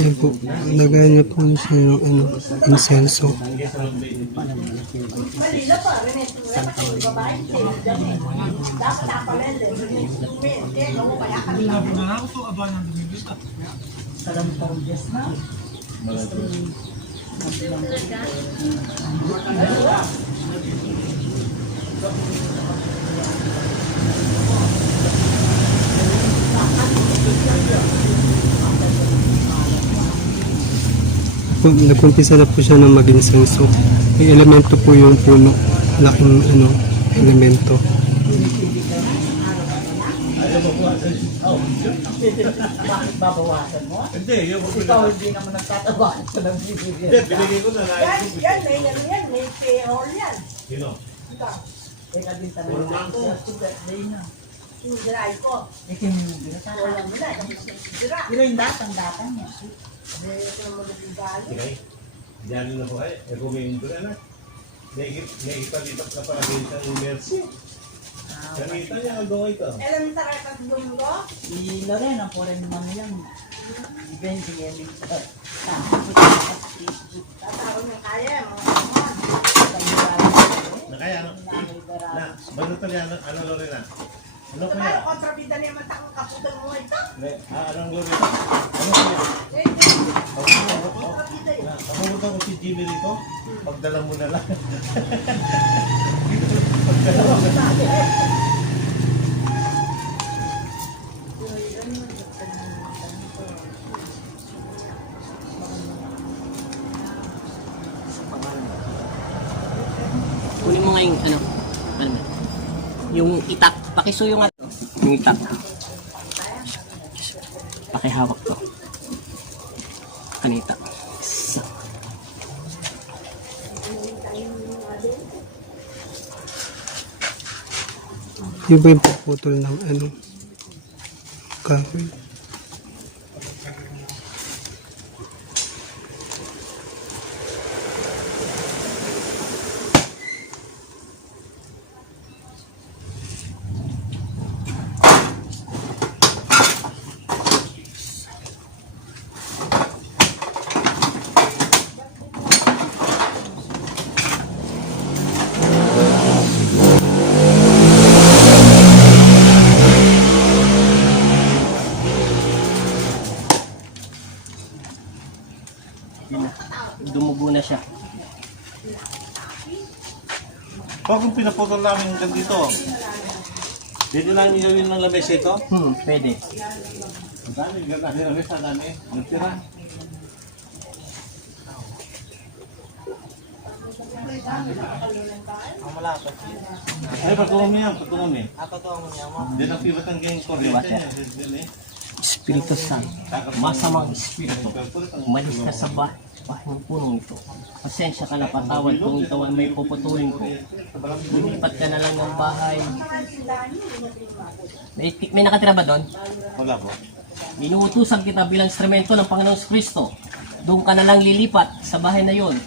Yan po, lagyan niyo po siya yung insenso. Nagkumpisa na po siya ng mag-insenso. Yung elemento po yung puno. Laking elemento. Bakit babawasan mo? Hindi, yung Ikaw hindi naman nagtatabahan sa nagbibigyan. Hindi, binigay ko na lang. Yan, may payroll yan. Sino? Ikaw. Teka din tanong Wala sa ko. birthday na. Sindiray ko. Ikinunod na Wala mo na. Kasi sindira. Pero yung datang niya. Ito naman nagbigali. Okay. Diyan na po kayo. Eh, kuminto na na. Naipalipat na para din sa Mercy. Kanita niya ang doon ito. Alam mo taray pa Domingo? Si Lorena po rin naman yan. Benji yan. Tatawag ng kaya. Nakaya, ano? Na, balutan niya, ano Lorena? Ano Ito kaya? tayo, kontrabida niya matakang kaputan mo ito. Anong Lorena? Ano kaya? Kontrabida yun. Kamulit ko si Jimmy rito. Pagdala mo na lang. Pagdala mo na lang. Kunin mo nga yung yung itak. Pakisuyo nga to. Yung itak. Pakihawak to. Kanita. Yung ba yung puputol ng kahoy? Dumugo na siya. Pag kung pinaputol namin hanggang dito, dito lang yung gawin ng lamesa ito? Pwede. Ang dami, ganda ng lamesa, ang dami. Nagtira. Ay, pagkumi yan, pagkumi. Hindi lang pibatan kayong kuryente niya. Espiritu Santo. Masamang espiritu. Umalis ka sa bahay ng punong ito. Pasensya ka na, patawad kung ito ay may puputulin ko. Lumipat ka na lang ng bahay. May nakatira ba doon? Wala po. Inuutusan kita bilang instrumento ng Panginoong Kristo. Doon ka na lang lilipat sa bahay na yon.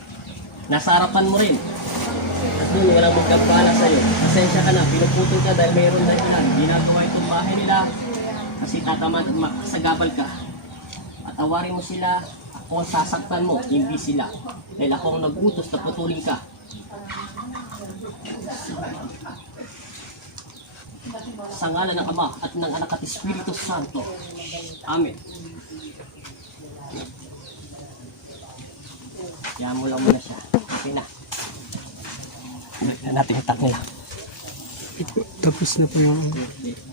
Nasa harapan mo rin. doon, walang magkampala sa'yo. Pasensya ka na, pinuputol ka dahil mayroon na ilan. Ginagawa itong bahay nila kasi masagabal ka. Patawarin mo sila, ako ang sasaktan mo, hindi sila. Dahil ako ang nag-utos na putulin ka. Sa ngalan ng Ama at ng Anak at Espiritu Santo. Amen. Kaya mo lang muna siya. Okay na. Natin yung tak nila. Tapos na po mga Okay.